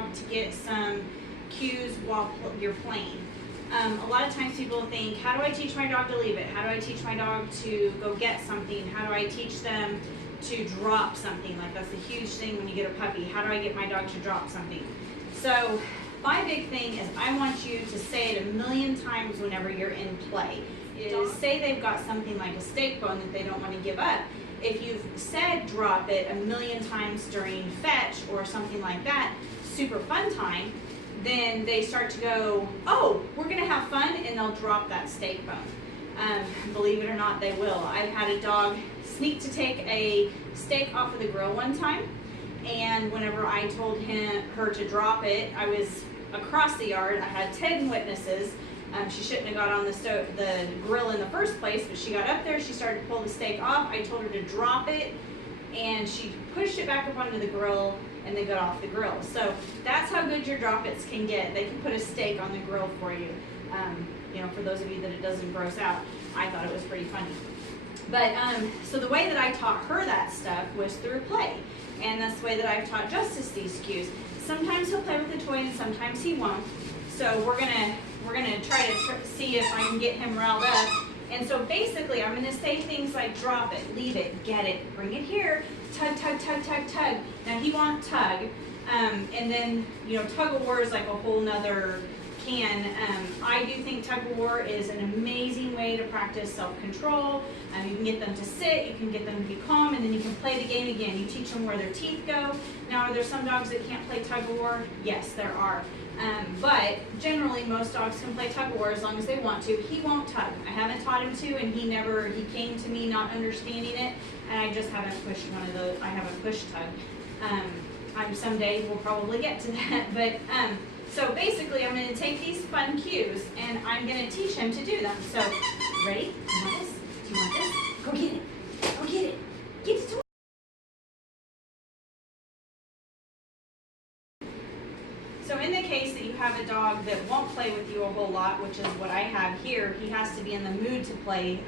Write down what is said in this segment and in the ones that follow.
dog to get some cues while you're playing. A lot of times people think, how do I teach my dog to leave it? How do I teach my dog to go get something? How do I teach them to drop something? Like, that's a huge thing when you get a puppy. How do I get my dog to drop something? So my big thing is I want you to say it a million times whenever you're in play. Is say they've got something like a steak bone that they don't want to give up. If you've said drop it a million times during fetch or something like that, super fun time, then they start to go, oh, we're gonna have fun, and they'll drop that steak bone. Believe it or not, they will. I had a dog sneak to take a steak off of the grill one time, and whenever I told her to drop it, I was across the yard. I had 10 witnesses. She shouldn't have got on the grill in the first place, but she got up there, she started to pull the steak off. I told her to drop it, and she pushed it back up onto the grill, and they got off the grill. So that's how good your drop-its can get. They can put a steak on the grill for you. You know, for those of you that it doesn't gross out, I thought it was pretty funny. But so the way that I taught her that stuff was through play, and that's the way that I've taught Justice these cues. Sometimes he'll play with the toy, and sometimes he won't. So we're gonna try to see if I can get him riled up. And so basically, I'm gonna say things like drop it, leave it, get it, bring it here, tug, tug, tug, tug, tug. Now he won't tug, and then, you know, tug of war is like a whole nother can. I do think tug of war is an amazing way to practice self-control. You can get them to sit, you can get them to be calm, and then you can play the game again. You teach them where their teeth go. Now, are there some dogs that can't play tug of war? Yes, there are. But generally, most dogs can play tug of war as long as they want to. He won't tug. I haven't taught him to, and he came to me not understanding it, and I just haven't pushed one of those. I haven't pushed tug. Someday we'll probably get to that, but so basically, I'm going to take these fun cues, and I'm going to teach him to do them. So, ready? You want this? Do you want this? Go get it. Go get it. Get it to So in the case that you have a dog that won't play with you a whole lot, which is what I have here, he has to be in the mood to play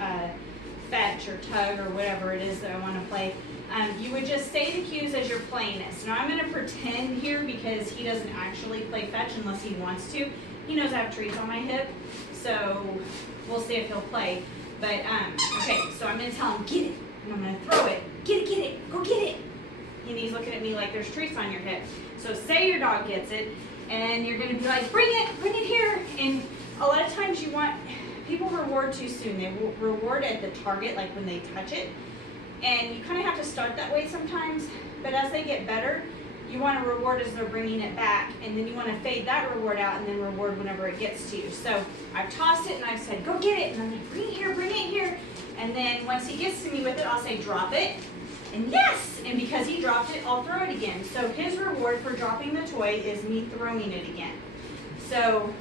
fetch or tug or whatever it is that I want to play. You would just say the cues as you're playing it. So now I'm going to pretend here, because he doesn't actually play fetch unless he wants to. He knows I have treats on my hip, so we'll see if he'll play. But, okay, so I'm going to tell him, get it, and I'm going to throw it. Get it, go get it. And he's looking at me like there's treats on your hip. So say your dog gets it, and you're going to be like, bring it here. And a lot of times people reward too soon. They reward at the target, like when they touch it. And you kind of have to start that way sometimes, but as they get better, you want to reward as they're bringing it back, and then you want to fade that reward out and then reward whenever it gets to you. So I've tossed it and I've said, go get it, and I'm like, bring it here. And then once he gets to me with it, I'll say, drop it, and yes! And because he dropped it, I'll throw it again. So his reward for dropping the toy is me throwing it again. So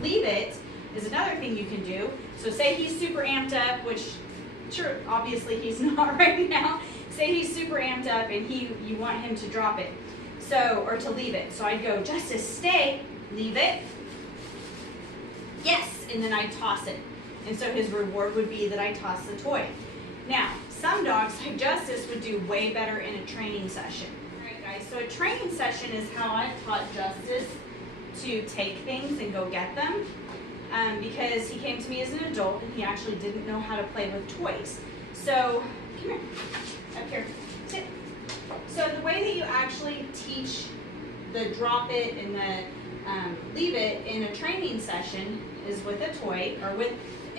leave it is another thing you can do. So say he's super amped up, which sure, obviously he's not right now. Say he's super amped up and you want him to drop it, or to leave it. So I'd go, Justice, stay, leave it, yes, and then I'd toss it. And so his reward would be that I toss the toy. Now, some dogs, like Justice, would do way better in a training session. All right, guys, so a training session is how I've taught Justice to take things and go get them. Because he came to me as an adult and he actually didn't know how to play with toys. So, come here, up here, sit. So the way that you actually teach the drop it and the leave it in a training session is with a toy, or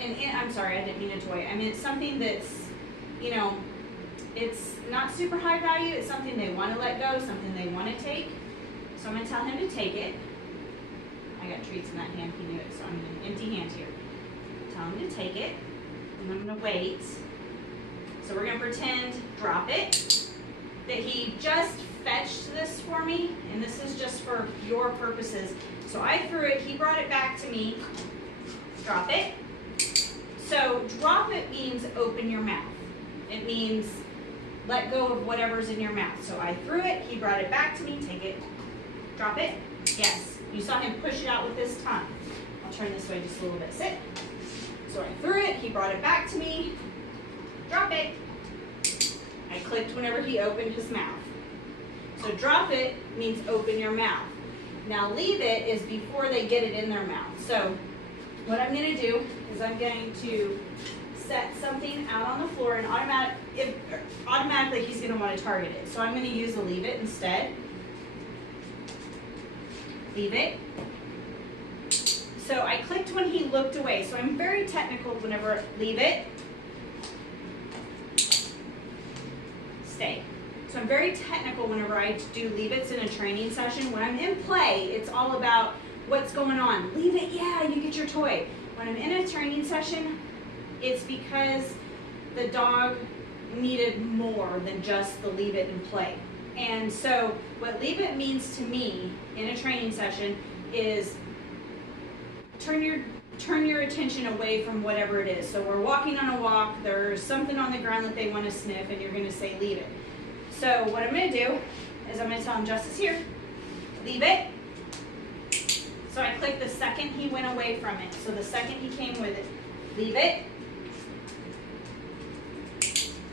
I'm sorry, I didn't mean a toy. I mean, it's something that's, you know, it's not super high value. It's something they want to let go, something they want to take. So I'm going to tell him to take it. I got treats in that hand, he knew it, so I'm going to empty hand here. Tell him to take it, and I'm going to wait. So we're going to pretend, drop it, that he just fetched this for me, and this is just for your purposes. So I threw it, he brought it back to me, drop it. So drop it means open your mouth. It means let go of whatever's in your mouth. So I threw it, he brought it back to me, take it, drop it, yes. You saw him push it out with his tongue. I'll turn this way just a little bit. Sit. So I threw it. He brought it back to me. Drop it. I clicked whenever he opened his mouth. So drop it means open your mouth. Now leave it is before they get it in their mouth. So what I'm going to do is I'm going to set something out on the floor, and automatically he's going to want to target it. So I'm going to use a leave it instead. Leave it. So I clicked when he looked away. So I'm very technical whenever leave it. Stay. So I'm very technical whenever I do leave it's in a training session. When I'm in play, it's all about what's going on. Leave it, yeah, you get your toy. When I'm in a training session, it's because the dog needed more than just the leave it and play. And so what leave it means to me in a training session is turn your attention away from whatever it is. So we're walking on a walk, there's something on the ground that they want to sniff, and you're going to say leave it. So what I'm going to do is I'm going to tell him Justice here, leave it. So I click the second he went away from it. So the second he came with it, leave it.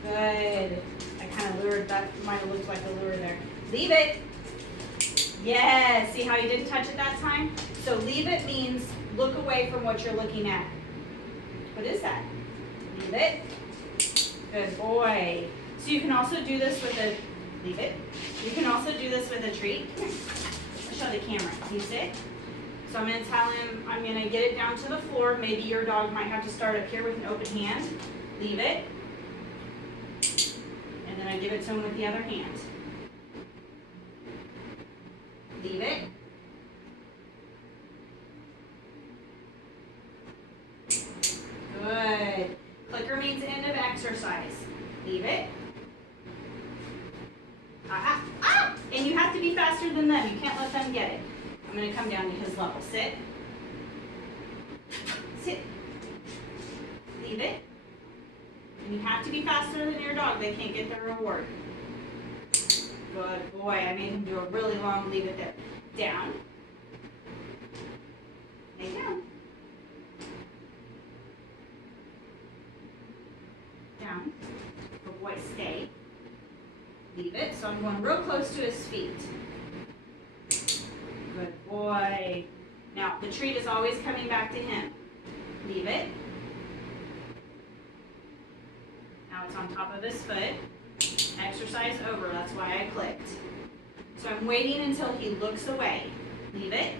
Good. I kind of lured, that might have looked like a lure there. Leave it. Yes, see how you didn't touch it that time? So leave it means look away from what you're looking at. What is that? Leave it. Good boy. So you can also do this with a, leave it. You can also do this with a treat. I'll show the camera. You sit. So I'm going to tell him, I'm going to get it down to the floor. Maybe your dog might have to start up here with an open hand. Leave it. And then I give it to him with the other hand. Leave it. Good. Clicker means end of exercise. Leave it. Ah, ah! And you have to be faster than them. You can't let them get it. I'm going to come down to his level. Sit. Sit. Leave it. And you have to be faster than your dog. They can't get their reward. Good boy. I made him do a really long leave it there. Down. Lay down. Down. Good boy. Stay. Leave it. So I'm going real close to his feet. Good boy. Now, the treat is always coming back to him. Leave it. Now it's on top of his foot. Exercise over. That's why I clicked. So I'm waiting until he looks away. Leave it.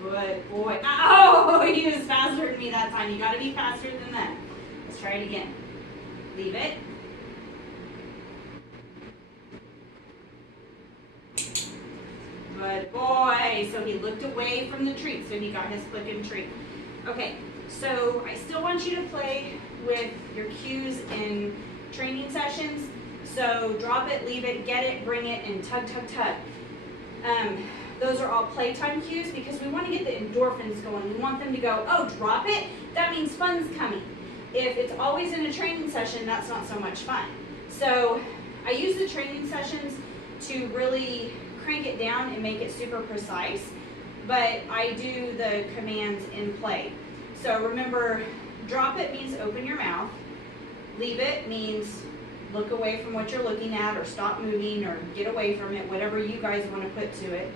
Good boy. Oh, he was faster than me that time. You got to be faster than them. Let's try it again. Leave it. Good boy. So he looked away from the treat, so he got his click and treat. Okay, so I still want you to play with your cues in training sessions. So drop it, leave it, get it, bring it, and tug, tug, tug. Those are all playtime cues because we want to get the endorphins going. We want them to go, oh, drop it? That means fun's coming. If it's always in a training session, that's not so much fun. So I use the training sessions to really crank it down and make it super precise, but I do the commands in play. So remember, drop it means open your mouth. Leave it means look away from what you're looking at or stop moving or get away from it, whatever you guys want to put to it.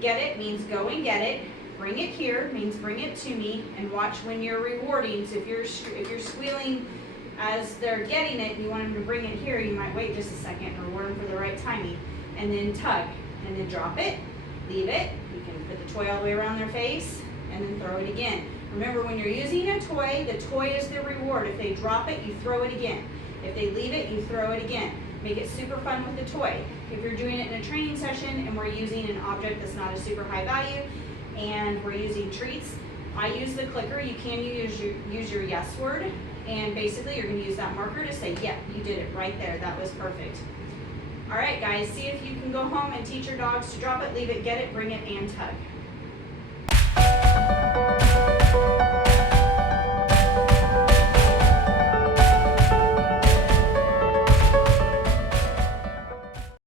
Get it means go and get it. Bring it here means bring it to me, and watch when you're rewarding. So if you're squealing as they're getting it and you want them to bring it here, you might wait just a second and reward them for the right timing. And then tug, and then drop it, leave it. You can put the toy all the way around their face and then throw it again. Remember, when you're using a toy, the toy is the reward. If they drop it, you throw it again. If they leave it, you throw it again. Make it super fun with the toy. If you're doing it in a training session and we're using an object that's not a super high value and we're using treats, I use the clicker. You can use your yes word, and basically you're going to use that marker to say, yeah, you did it right there. That was perfect. All right, guys, see if you can go home and teach your dogs to drop it, leave it, get it, bring it, and tug.